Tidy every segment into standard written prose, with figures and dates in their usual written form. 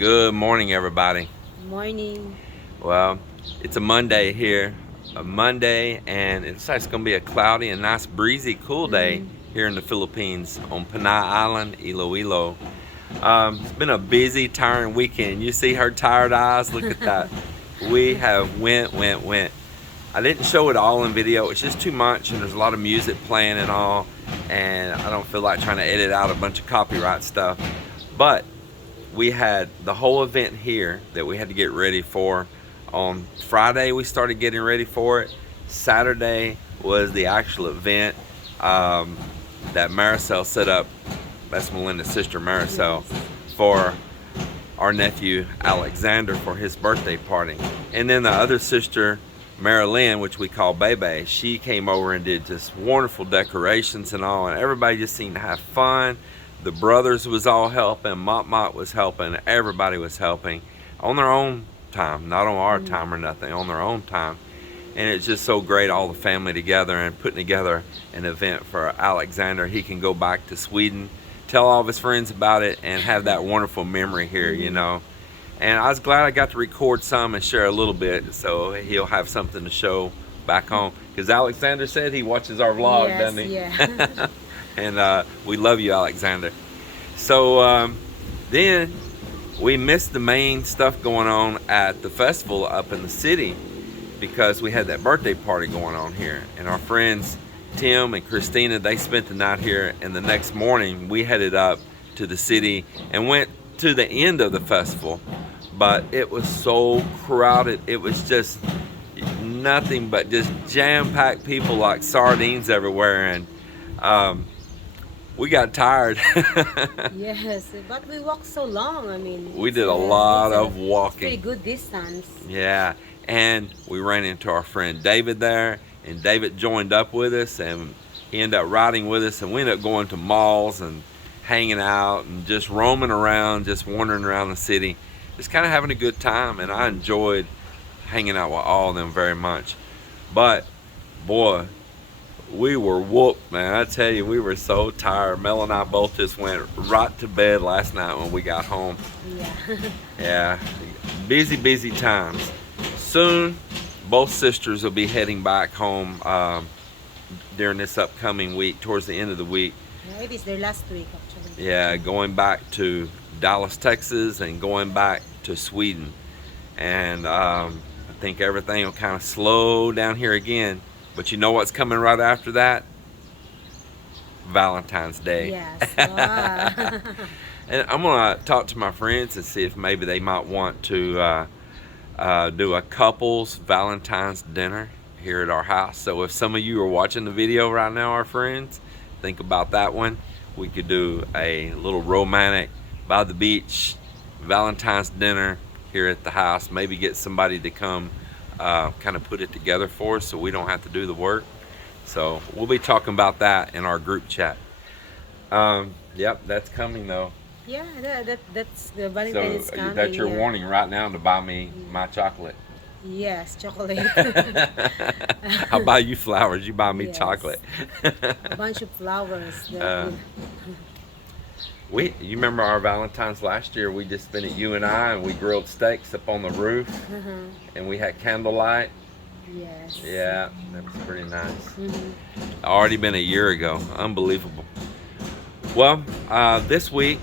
Good morning, everybody. Morning. Well, it's a Monday here, and it looks like it's going to be a cloudy and nice, breezy, cool day Mm, here in the Philippines on Panay Island, Iloilo. It's been a busy, tiring weekend. You see her tired eyes? Look at that. We have went. I didn't show it all in video. It's just too much, and there's a lot of music playing and all, and I don't feel like trying to edit out a bunch of copyright stuff. But we had the whole event here that we had to get ready for. On Friday, we started getting ready for it. Saturday was the actual event that Maricel set up. That's Melinda's sister, Maricel, yes. for our nephew Alexander for his birthday party. And then the other sister, Marilyn, which we call Bebe, she came over and did just wonderful decorations and all, and everybody just seemed to have fun. The brothers was all helping, Mott was helping, everybody was helping on their own time, not on our Mm, time or nothing, on their own time. And it's just so great, all the family together and putting together an event for Alexander. He can go back to Sweden, tell all of his friends about it, and have that wonderful memory here, you mm. know. And I was glad I got to record some and share a little bit so he'll have something to show back home. Because Alexander said he watches our vlog, Yes, doesn't yeah. he? And we love you, Alexander. So then we missed the main stuff going on at the festival up in the city because we had that birthday party going on here. And our friends Tim and Christina, they spent the night here, and the next morning we headed up to the city and went to the end of the festival. But it was so crowded. It was just nothing but just jam-packed people like sardines everywhere, and we got tired. Yes, but we walked so long. I mean, We did a lot of it's pretty walking. good distance. Yeah, and we ran into our friend David there, and David joined up with us, and he ended up riding with us, and we ended up going to malls and hanging out and just roaming around, just wandering around the city, just kind of having a good time, and I enjoyed hanging out with all of them very much. But boy, we were whooped, man. I tell you, we were so tired. Mel and I both just went right to bed last night when we got home. Yeah. Yeah, busy times. Soon, both sisters will be heading back home during this upcoming week, towards the end of the week. Yeah, it is their last week actually. Yeah, going back to Dallas, Texas, and going back to Sweden. And I think everything will kind of slow down here again. But you know what's coming right after that? Valentine's Day. Yes. Wow. And I'm going to talk to my friends and see if maybe they might want to do a couples Valentine's dinner here at our house. So if some of you are watching the video right now, our friends, think about that one. We could do a little romantic by the beach Valentine's dinner here at the house. Maybe get somebody to come kind of put it together for us so we don't have to do the work. So we'll be talking about that in our group chat. Yep, that's coming though. Yeah, that's the So Valentine's coming. that's your Yeah. warning right now to buy me my chocolate. Yes, chocolate. I'll buy you flowers, you buy me Yes. chocolate. A bunch of flowers. uh, you remember our Valentine's last year? We just spent it, you and I, and we grilled steaks up on the roof, Uh-huh. and we had candlelight. Yes. Yeah, that was pretty nice. Mhm. Already been a year ago. Unbelievable. Well, this week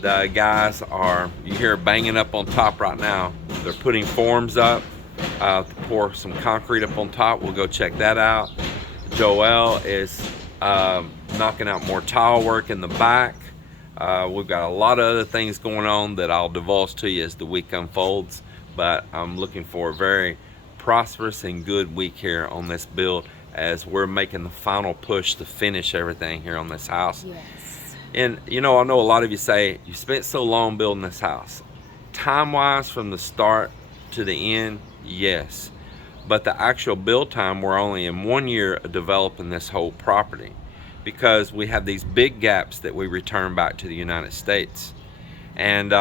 the guys are, you hear banging up on top right now. They're putting forms up to pour some concrete up on top. We'll go check that out. Joel is knocking out more tile work in the back. We've got a lot of other things going on that I'll divulge to you as the week unfolds, but I'm looking for a very prosperous and good week here on this build as we're making the final push to finish everything here on this house. Yes. And you know, I know a lot of you say you spent so long building this house. Time-wise, from the start to the end, yes. But the actual build time, we're only in 1 year of developing this whole property because we have these big gaps that we return back to the United States. And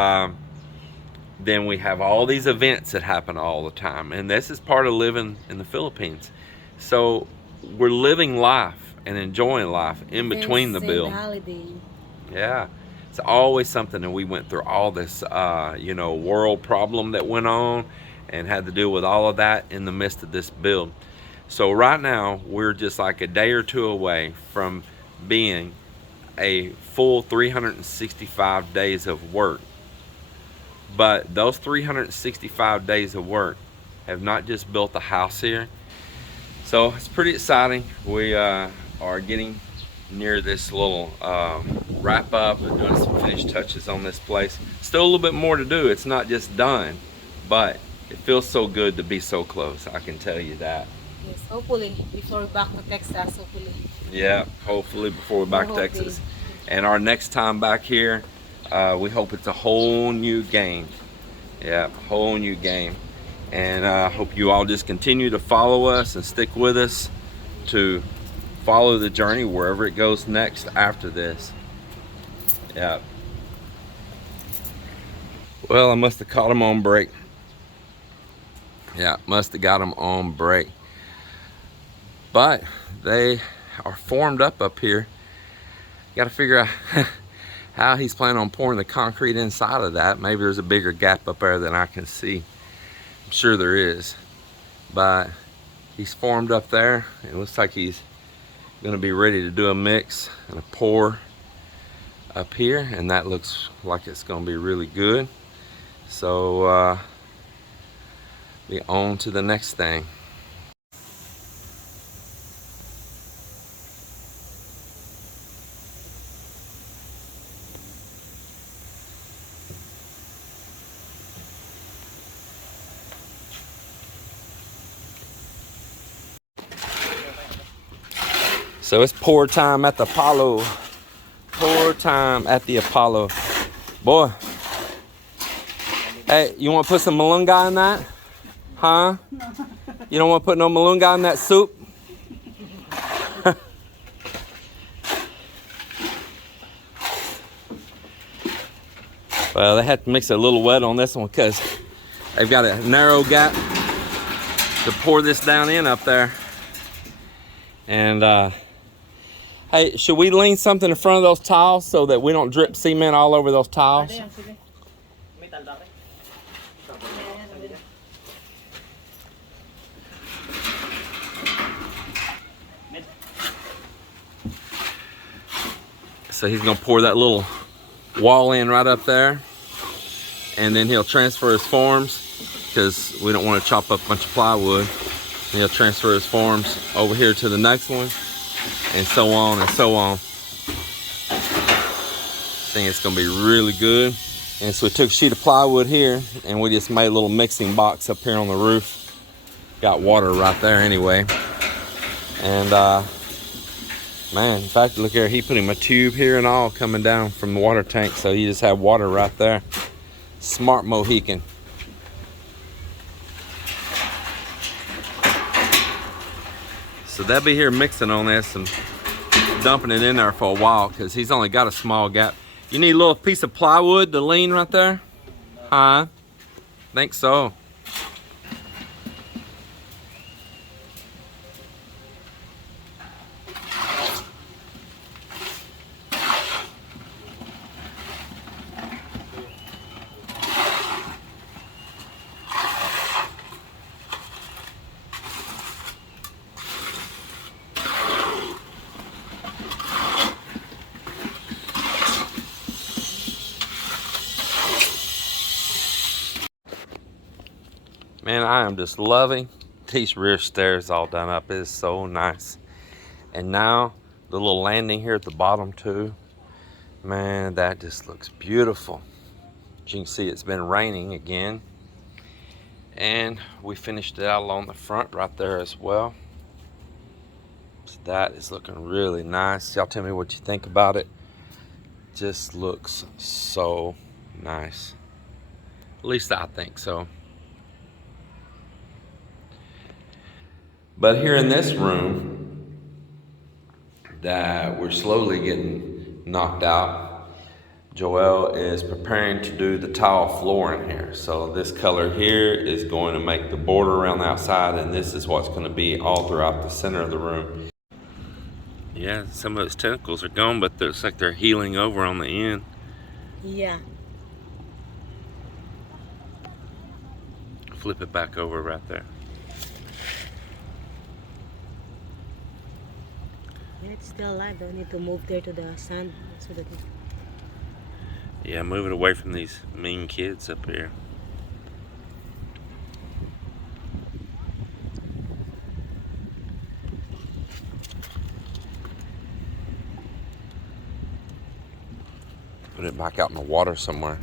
then we have all these events that happen all the time. And this is part of living in the Philippines. So we're living life and enjoying life in between the Events and build. holiday. Yeah, It's always something, and we went through all this, you know, world problem that went on and had to deal with all of that in the midst of this build. So right now, we're just like a day or two away from being a full 365 days of work. But those 365 days of work have not just built the house here. So it's pretty exciting. We are getting near this little wrap up and doing some finished touches on this place. Still a little bit more to do. It's not just done, but it feels so good to be so close. I can tell you that. Yes, hopefully before we're back to Texas, hopefully. Yeah, hopefully before we're back to Texas. And our next time back here, we hope it's a whole new game. Yeah, a whole new game. And I hope you all just continue to follow us and stick with us to follow the journey wherever it goes next after this. Yeah. Well, I must have caught them on break. Yeah, must have got them on break. But they are formed up here. Got to figure out how he's planning on pouring the concrete inside of that. Maybe there's a bigger gap up there than I can see. I'm sure there is. But he's formed up there. It looks like he's going to be ready to do a mix and a pour up here, and that looks like it's going to be really good. So be on to the next thing. So it's pour time at the Apollo. Pour time at the Apollo. Boy. Hey, you want to put some malunga in that? Huh? No. You don't want to put no malunga in that soup? Well, they had to mix it a little wet on this one because they've got a narrow gap to pour this down in up there. And hey, should we lean something in front of those tiles so that we don't drip cement all over those tiles? So he's gonna pour that little wall in right up there, and then he'll transfer his forms because we don't want to chop up a bunch of plywood. And he'll transfer his forms over here to the next one, and so on and so on. I think it's gonna be really good. And so we took a sheet of plywood here and we just made a little mixing box up here on the roof. Got water right there anyway. And man, in fact, look here, he put him a tube here and all coming down from the water tank, so you just have water right there. Smart Mohican. So they'll be here mixing on this and dumping it in there for a while because he's only got a small gap. You need a little piece of plywood to lean right there? Huh? Think so. Man, I am just loving these rear stairs all done up. It is so nice. And now the little landing here at the bottom too. Man, that just looks beautiful. As you can see, it's been raining again. And we finished it out along the front right there as well. So that is looking really nice. Y'all tell me what you think about it. Just looks so nice. At least I think so. But here in this room that we're slowly getting knocked out, Joel is preparing to do the tile floor in here. So this color here is going to make the border around the outside, and this is what's going to be all throughout the center of the room. Yeah, some of those tentacles are gone, but it looks like they're healing over on the end. Yeah. Flip it back over right there. Yeah, it's still alive. Don't need to move there to the sand so that Yeah, move it away from these mean kids up here. Put it back out in the water somewhere.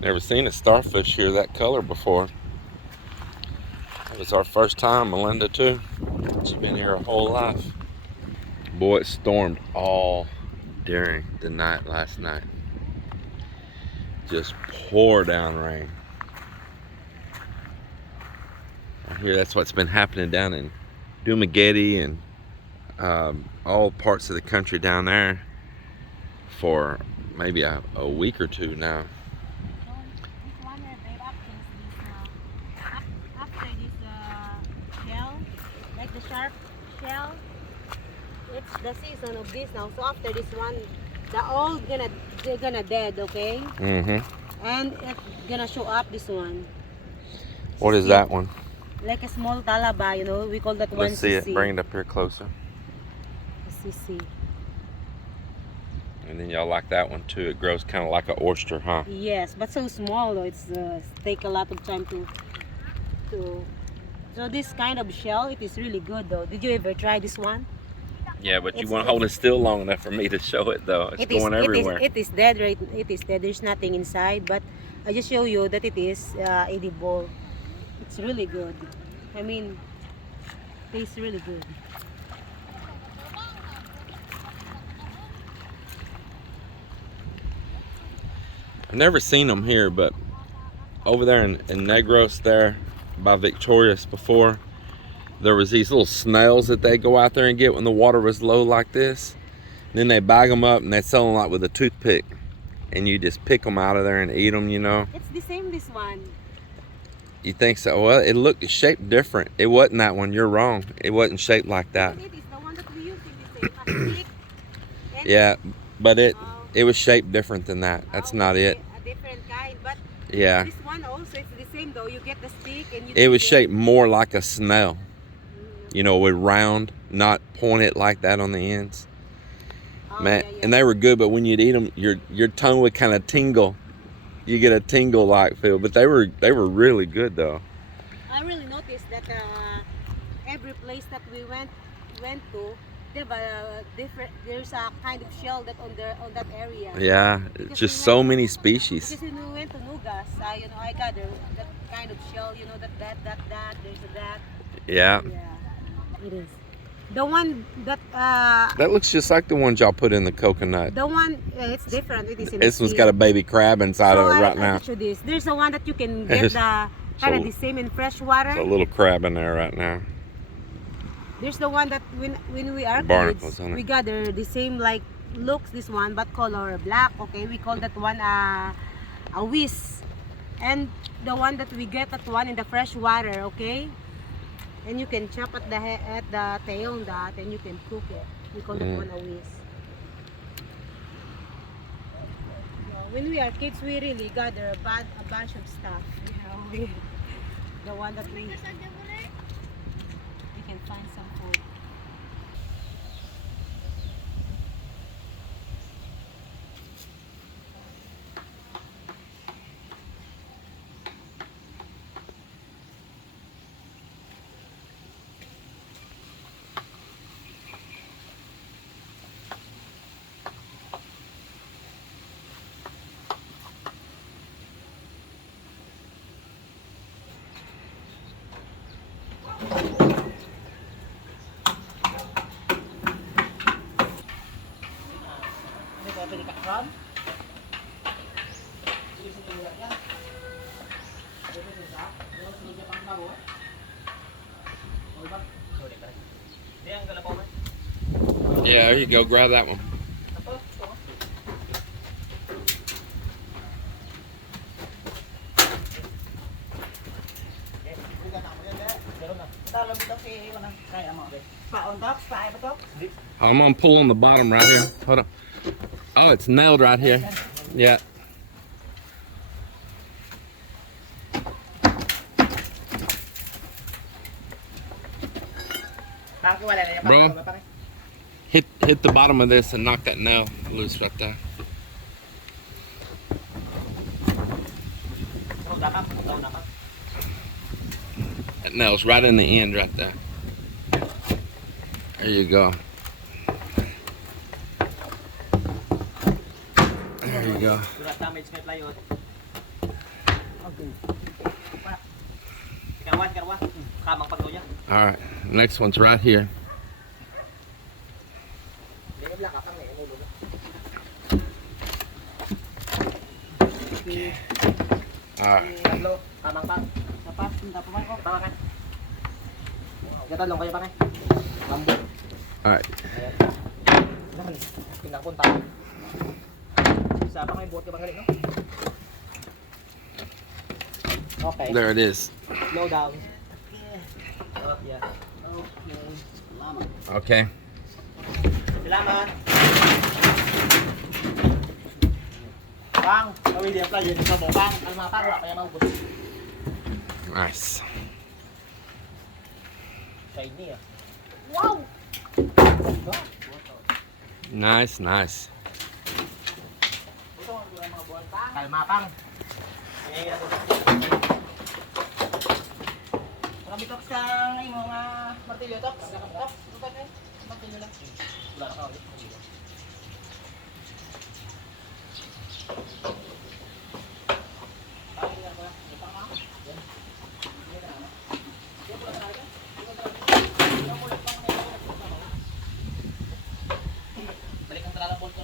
Never seen a starfish here that color before. It was our first time, Melinda too. She's been here her whole life. Boy, it stormed all during the night last night. Just pour down rain. I hear that's what's been happening down in Dumaguete and all parts of the country down there for maybe a week or two now. this one made up after this shell, like the shark shell. It's the season of this now. So after this one, they're gonna dead, okay? Mm-hmm. And it's gonna show up this one. What is that one? Like a small talaba, you know, we call that one Let's see it. CC. Bring it up here closer. CC. And then y'all like that one too. It grows kind of like an oyster, huh? Yes, but so small though. It's take a lot of time to. So this kind of shell, it is really good though. Did you ever try this one? Yeah, but you won't hold it still long enough for me to show it though. It's going everywhere. It is dead, right? It is dead. There's nothing inside, but I just show you that it is edible. It's really good. I mean, tastes really good. I've never seen them here, but over there in Negros there by Victorious before, there was these little snails that they go out there and get when the water was low like this. And then they bag them up and they sell them like with a toothpick. And you just pick them out of there and eat them, you know. It's the same, this one. You think so? Well, it looked shaped different. It wasn't that one. You're wrong. It wasn't shaped like that. It is the one that we use in the same stick. Yeah, but it was shaped different than that. That's not it. A different kind, but Yeah. this one also it's the same though. You get the stick and you. It was shaped more like a snail. You know, with round, not pointed like that on the ends. Man, Yeah. and they were good, but when you'd eat them, your tongue would kind of tingle. You get a tingle-like feel, but they were really good though. I really noticed that every place that we went to, there's a kind of shell that on that area. Yeah, Because just we so went- many species. Because when we went to Nugas, you know, I got that kind of shell. You know that there's a that. Yeah. Yeah, it is. The one that That looks just like the ones y'all put in the coconut. the one it's different. It is in This the one's sea. got a baby crab inside of it right I now. show this. There's the one that you can get There's- the kind of so- the same in fresh water. There's a little crab in there right now. There's the one that when we are Barnacles kids, on it. we gather the same like looks this one but color black. Okay, we call that one a whiz, and the one that we get that one in the fresh water. Okay, and you can chop at the tail on that, and you can cook it. We call that one a whiz. When we are kids, we really gather a bunch of stuff. You know, the one that we can find some food. Yeah, there you go. Grab that one. I'm gonna pull on the bottom right here. Hold on. Oh, it's nailed right here. Yeah. Bro, hit the bottom of this and knock that nail loose right there. That nail's right in the end right there. There you go. There you go. All right, next one's right here. Okay. All right. All right. Okay. There it is. Slow down. Okay. Salamat. Bang, kami dia pala yun sa bang, kalmata wala pa yan ang bus. Nice. Shiny ah. Wow. Nice, nice. Kalmatang. Kami tok sa imong martilyo tok. Martilyo lang. Wala na ka ulit. Balik ang trala po ito.